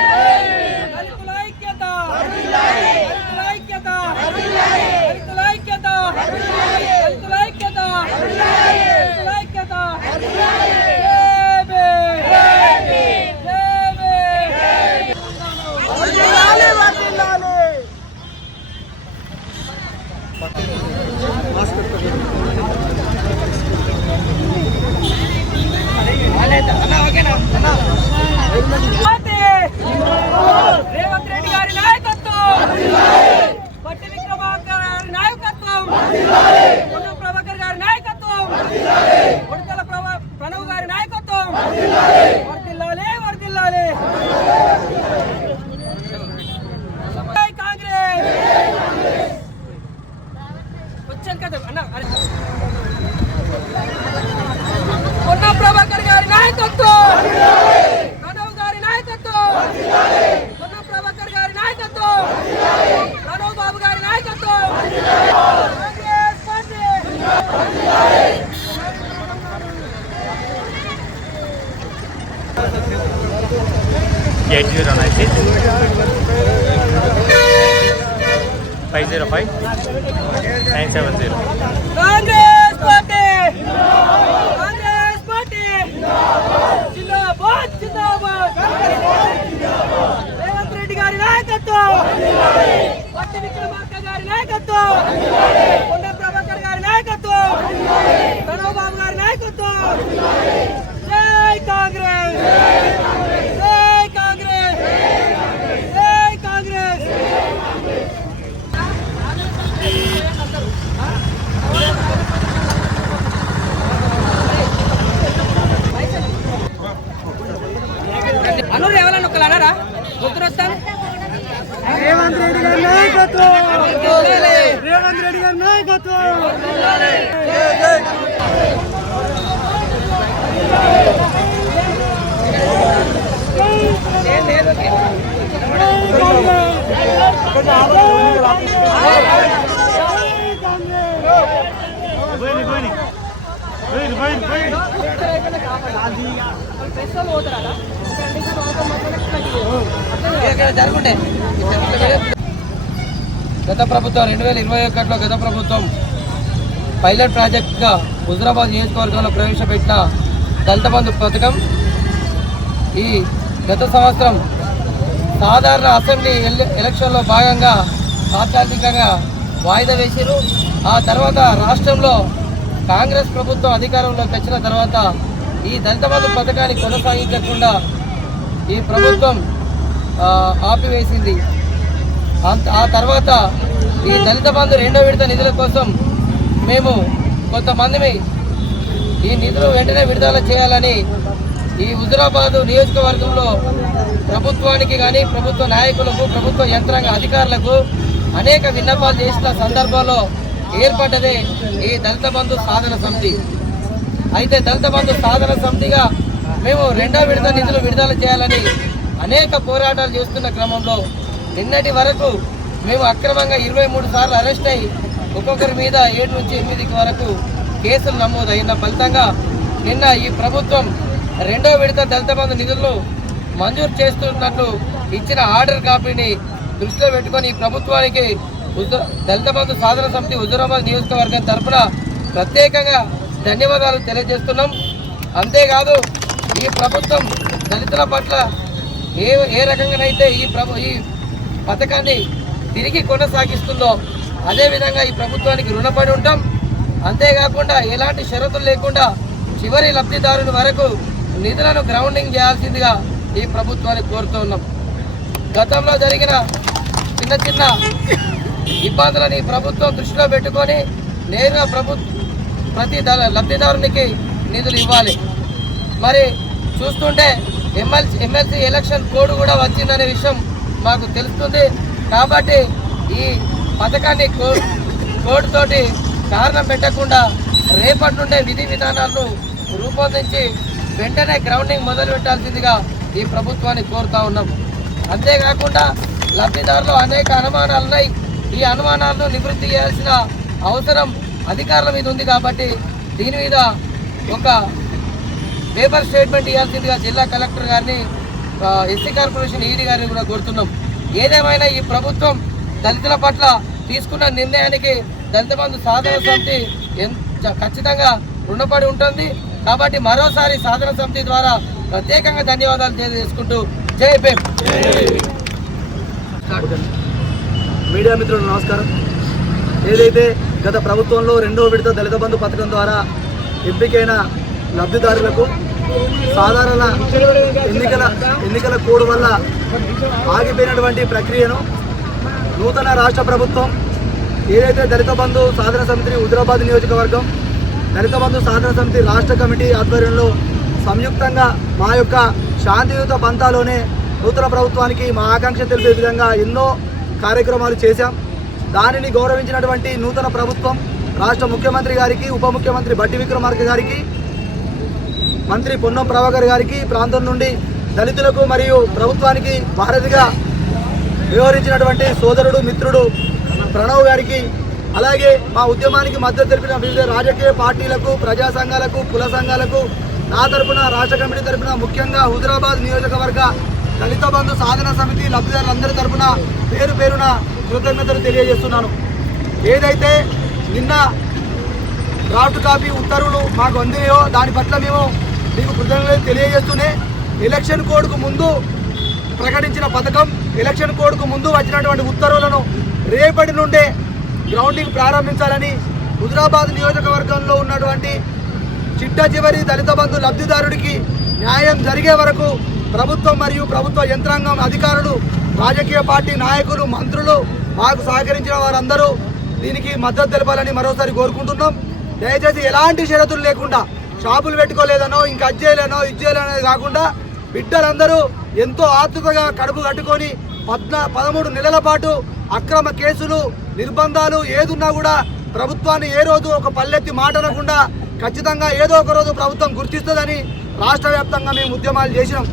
దళితుల ఐక్యత దళితుల ఐక్యత దళితుల ఐక్యత దళితుల ఐక్యత దళితుల ఐక్యత జై భీమ్. జై భీమ్. వర్ధిల్లాలి, వర్ధిల్లాలి. పార్టీ. రేవంత్ రెడ్డి గారి నాయకత్వం పట్టి విక్రమార్క గారి నాయకత్వం పొన్నం ప్రభాకర్ గారి నాయకత్వం ఉడతల ప్రభా- ప్రణవ్ గారి నాయకత్వం వర్దిల్లాలి వర్దిల్లాలి జై కాంగ్రెస్ వచ్చాను కదా అన్న అరే. పొన్నం ప్రభాకర్ గారి నాయకత్వం ప్రణవ్ గారి నాయకత్వం పొన్నం ప్రభాకర్ గారి నాయకత్వం ప్రణవ్ బాబు గారి నాయకత్వం Congress party eight zero nine six five zero five. Nine seven zero. Congress Revanth Reddy గారి నాయకత్వం! పట్టి విక్రమార్క గారి నాయకత్వం! కొండ ప్రభాకర్ గారి నాయకత్వం! ప్రణవ్ బాబు గారి నాయకత్వం! జై కాంగ్రెస్ జై కాంగ్రెస్ జై కాంగ్రెస్ అనూరు ఎవరన్నా ఒకళ్ళు అన్నారా గుర్తురు వస్తాను రేవంత్ రెడ్డి గారి నాయకత్వం రేవంత్ రెడ్డి గారి నాయకత్వం గత ప్రభుత్వం రెండు వేల ఇరవై ఒకటిలో గత ప్రభుత్వం పైలట్ ప్రాజెక్ట్గా హుజరాబాద్ నియోజకవర్గంలో ప్రవేశపెట్టిన దళిత బంధు పథకం. ఈ గత సంవత్సరం సాధారణ అసెంబ్లీ ఎలక్షన్లో భాగంగా తాత్కాలికంగా వాయిదా వేశారు ఆ తర్వాత రాష్ట్రంలో కాంగ్రెస్ ప్రభుత్వం అధికారంలోకి వచ్చిన తర్వాత ఈ దళిత బంధు పథకాన్ని కొనసాగించకుండా ఈ ప్రభుత్వం ఆపివేసింది. అంత- ఆ తర్వాత ఈ దళిత బంధు రెండో విడత నిధుల కోసం మేము కొంతమందిని ఈ నిధులు వెంటనే విడుదల చేయాలని ఈ హుజురాబాద్ నియోజకవర్గంలో ప్రభుత్వానికి కానీ ప్రభుత్వ నాయకులకు ప్రభుత్వ యంత్రాంగ అధికారులకు అనేక విన్నపాలు చేసిన సందర్భంలో ఏర్పడ్డదే ఈ దళిత బంధు సాధన సమితి. అయితే దళిత బంధు సాధన సమితిగా మేము రెండో విడత నిధులు విడుదల చేయాలని అనేక పోరాటాలు చేస్తున్న క్రమంలో నిన్నటి వరకు మేము అక్రమంగా ఇరవై మూడు సార్లు అరెస్ట్ అయ్యి ఒక్కొక్కరి మీద ఏడు నుంచి ఎనిమిదికి వరకు కేసులు నమోదైన ఫలితంగా నిన్న ఈ ప్రభుత్వం రెండో విడత దళిత బంధు నిధులను మంజూరు చేస్తున్నట్లు ఇచ్చిన ఆర్డర్ కాపీని దృష్టిలో పెట్టుకొని ఈ ప్రభుత్వానికి దళిత బంధు సాధన సమితి హుజూరాబాద్ నియోజకవర్గం తరఫున ప్రత్యేకంగా ధన్యవాదాలు తెలియజేస్తున్నాం. అంతేకాదు ఈ ప్రభుత్వం దళితుల పట్ల ఏ ఏ రకంగానైతే ఈ ప్రభు ఈ పథకాన్ని తిరిగి కొనసాగిస్తుందో అదేవిధంగా ఈ ప్రభుత్వానికి రుణపడి ఉంటాం. అంతేకాకుండా ఎలాంటి షరతులు లేకుండా చివరి లబ్ధిదారుని వరకు నిధులను గ్రౌండింగ్ చేయాల్సిందిగా ఈ ప్రభుత్వాన్ని కోరుతూ ఉన్నాం. గతంలో జరిగిన చిన్న చిన్న ఇబ్బందులని ప్రభుత్వం దృష్టిలో పెట్టుకొని నేరుగా ప్రభు ప్రతి లబ్ధిదారునికి నిధులు ఇవ్వాలి. మరి చూస్తుంటే ఎమ్మెల్సీ ఎమ్మెల్సీ ఎలక్షన్ కోడ్ కూడా వచ్చిందనే విషయం మాకు తెలుస్తుంది. కాబట్టి ఈ పథకాన్ని కోడ్ తోటి కారణం పెట్టకుండా రేపటి నుండే విధి విధానాలను రూపొందించి వెంటనే గ్రౌండింగ్ మొదలు పెట్టాల్సిందిగా ఈ ప్రభుత్వాన్ని కోరుతా ఉన్నాం. అంతేకాకుండా లబ్ధిదారులు అనేక అనుమానాలు ఉన్నాయి ఈ అనుమానాలను నివృత్తి చేయాల్సిన అవసరం అధికారుల మీద ఉంది కాబట్టి దీని మీద ఒక పేపర్ స్టేట్మెంట్ ఇవ్వాల్సిందిగా జిల్లా కలెక్టర్ గారిని ఎస్సీ కార్పొరేషన్ ఈడీ గారిని కూడా కోరుతున్నాం. ఏదేమైనా ఈ ప్రభుత్వం దళితుల పట్ల తీసుకున్న నిర్ణయానికి దళిత బంధు సాధన సమితి ఎంత ఖచ్చితంగా రుణపడి ఉంటుంది. కాబట్టి మరోసారి సాధన సమితి ద్వారా ప్రత్యేకంగా ధన్యవాదాలు తెలియజేసుకుంటూ జై భీమ్. మీడియా మిత్రులు నమస్కారం. ఏదైతే గత ప్రభుత్వంలో రెండో విడత దళిత బంధు పథకం ద్వారా ఎంపికైన లబ్ధిదారులకు సాధారణ ఎన్నికల ఎన్నికల కోడ్ వల్ల ఆగిపోయినటువంటి ప్రక్రియను నూతన రాష్ట్ర ప్రభుత్వం ఏదైతే దళిత బంధు సాధన సమితి హుదరాబాద్ నియోజకవర్గం దళిత బంధు సాధన సమితి రాష్ట్ర కమిటీ ఆధ్వర్యంలో సంయుక్తంగా మా యొక్క శాంతియుత పంతాలోనే నూతన ప్రభుత్వానికి మా ఆకాంక్ష తెలిపే విధంగా ఎన్నో కార్యక్రమాలు చేశాం. దానిని గౌరవించినటువంటి నూతన ప్రభుత్వం రాష్ట్ర ముఖ్యమంత్రి గారికి ఉప ముఖ్యమంత్రి బట్టి విక్రమార్క గారికి మంత్రి పొన్నం ప్రభాకర్ గారికి ప్రాంతం నుండి దళితులకు మరియు ప్రభుత్వానికి మహారథిగా వ్యవహరించినటువంటి సోదరుడు మిత్రుడు ప్రణవ్ గారికి అలాగే మా ఉద్యమానికి మద్దతు తెలిపిన వివిధ రాజకీయ పార్టీలకు ప్రజా సంఘాలకు కుల సంఘాలకు నా తరపున రాష్ట్ర కమిటీ తరపున ముఖ్యంగా హుజరాబాద్ నియోజకవర్గ దళిత బంధు సాధన సమితి లబ్ధిదారులందరి తరపున పేరు పేరున కృతజ్ఞతలు తెలియజేస్తున్నాను. ఏదైతే నిన్న డ్రాఫ్ట్ కాపీ ఉత్తర్వులు మాకు అందినాయో దాని పట్ల మేము మీకు కృతజ్ఞతలు తెలియజేస్తూనే ఎలక్షన్ కోడ్కు ముందు ప్రకటించిన పథకం ఎలక్షన్ కోడ్కు ముందు వచ్చినటువంటి ఉత్తర్వులను రేపటి నుండే గ్రౌండింగ్ ప్రారంభించాలని హుజరాబాద్ నియోజకవర్గంలో ఉన్నటువంటి చిట్ట చివరి దళిత బంధు లబ్ధిదారుడికి న్యాయం జరిగే వరకు ప్రభుత్వం మరియు ప్రభుత్వ యంత్రాంగం అధికారులు రాజకీయ పార్టీ నాయకులు మంత్రులు మాకు సహకరించిన వారందరూ దీనికి మద్దతు తెలపాలని మరోసారి కోరుకుంటున్నాం. దయచేసి ఎలాంటి షరతులు లేకుండా షాపులు పెట్టుకోలేదనో ఇంకా అది చేయలేనో ఇది చేయలేనో కాకుండా బిడ్డలందరూ ఎంతో ఆతృతగా కడుపు కట్టుకొని పద్నా పదమూడు నెలల పాటు అక్రమ కేసులు నిర్బంధాలు ఏదున్నా కూడా ప్రభుత్వాన్ని ఏ రోజు ఒక పల్లెత్తి మాటనకుండా ఖచ్చితంగా ఏదో ఒక రోజు ప్రభుత్వం గుర్తిస్తుందని రాష్ట్ర వ్యాప్తంగా మేము ఉద్యమాలు చేసినాం.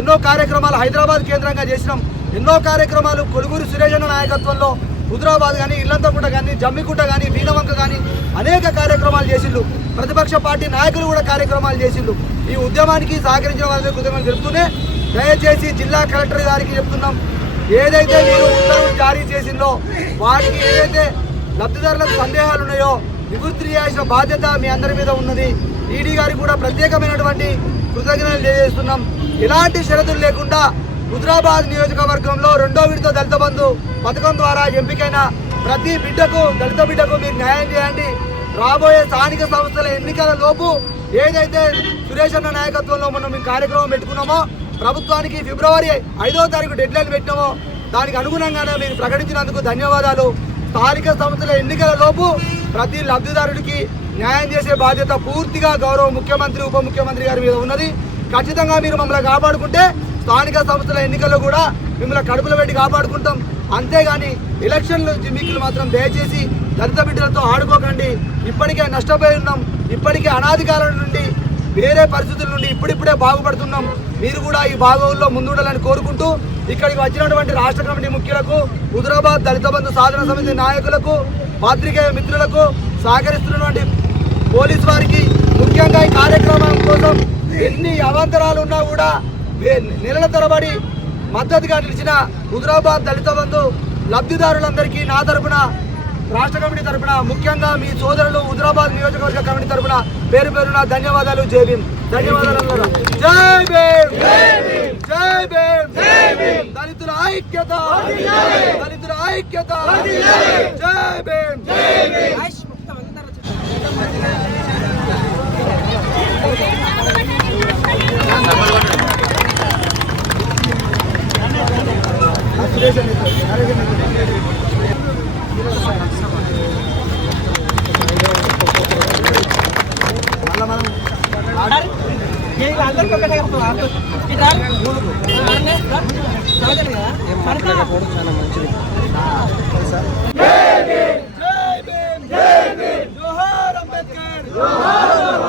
ఎన్నో కార్యక్రమాలు హైదరాబాద్ కేంద్రంగా చేసినాం. ఎన్నో కార్యక్రమాలు కొలుగురు సురేషన్న నాయకత్వంలో హుదరాబాద్ కానీ ఇల్లంతకుంట కానీ జమ్మికుంట కానీ వీణవంక కానీ అనేక కార్యక్రమాలు చేసిండ్రు ప్రతిపక్ష పార్టీ నాయకులు కూడా కార్యక్రమాలు చేసిండ్రు ఈ ఉద్యమానికి సహకరించిన వాళ్ళకి ఉద్యమం తెలుపుతూనే దయచేసి జిల్లా కలెక్టర్ గారికి చెప్తున్నాం. ఏదైతే మీరు ఉత్తర్వులు జారీ చేసిందో వాటికి ఏదైతే లబ్ధిదారులకు సందేహాలు ఉన్నాయో నివృత్తి చేయాల్సిన బాధ్యత మీ అందరి మీద ఉన్నది. ఈడీ గారికి కూడా ప్రత్యేకమైనటువంటి కృతజ్ఞతలు తెలియజేస్తున్నాం. ఎలాంటి షరతులు లేకుండా హుజరాబాద్ నియోజకవర్గంలో రెండో విడత దళిత బంధు పథకం ద్వారా ఎంపికైన ప్రతి బిడ్డకు దళిత బిడ్డకు మీరు న్యాయం చేయండి. రాబోయే స్థానిక సంస్థల ఎన్నికల లోపు ఏదైతే సురేష్ అన్న నాయకత్వంలో మనం మేము కార్యక్రమం పెట్టుకున్నామో ప్రభుత్వానికి ఫిబ్రవరి ఐదో తారీఖు డెడ్ లైన్ పెట్టినామో దానికి అనుగుణంగానే మీరు ప్రకటించినందుకు ధన్యవాదాలు. స్థానిక సంస్థల ఎన్నికల లోపు ప్రతి లబ్ధిదారుడికి న్యాయం చేసే బాధ్యత పూర్తిగా గౌరవ ముఖ్యమంత్రి ఉప ముఖ్యమంత్రి గారి మీద ఉన్నది. ఖచ్చితంగా మీరు మమ్మల్ని కాపాడుకుంటే స్థానిక సంస్థల ఎన్నికల్లో కూడా మిమ్మల్ని కడుపులో పెట్టి కాపాడుకుంటాం. అంతేగాని ఎలక్షన్లు జిమ్మిక్కులు మాత్రం దయచేసి దళిత బిడ్డలతో ఆడుకోకండి. ఇప్పటికే నష్టపోయి ఉన్నాం. ఇప్పటికే అనాది కాలం నుండి వేరే పరిస్థితుల నుండి ఇప్పుడిప్పుడే బాగుపడుతున్నాం. మీరు కూడా ఈ బాగోగుల్లో ముందుండాలని కోరుకుంటూ ఇక్కడికి వచ్చినటువంటి రాష్ట్ర కమిటీ ముఖ్యులకు హుదరాబాద్ దళిత బంధు సాధన సమితి నాయకులకు పాత్రికేయ మిత్రులకు సహకరిస్తున్నటువంటి పోలీస్ వారికి ముఖ్యంగా ఈ కార్యక్రమం కోసం ఎన్ని అవాంతరాలు ఉన్నా కూడా నెలల తరబడి మద్దతుగా నిలిచిన హుజరాబాద్ దళిత బంధు లబ్ధిదారులందరికీ నా తరపున రాష్ట్ర కమిటీ తరపున ముఖ్యంగా మీ సోదరులు హుజరాబాద్ నియోజకవర్గ కమిటీ తరపున పేరు పేరున ధన్యవాదాలు. జై భీమ్. ధన్యవాదాలు అన్నారు. జై భీమ్. జై భీమ్. దళితుల ఐక్యత. దళితుల ఐక్యత. జై భీమ్. జై భీమ్ జై భీమ్ జోహార్ అంబేద్కర్. జోహార్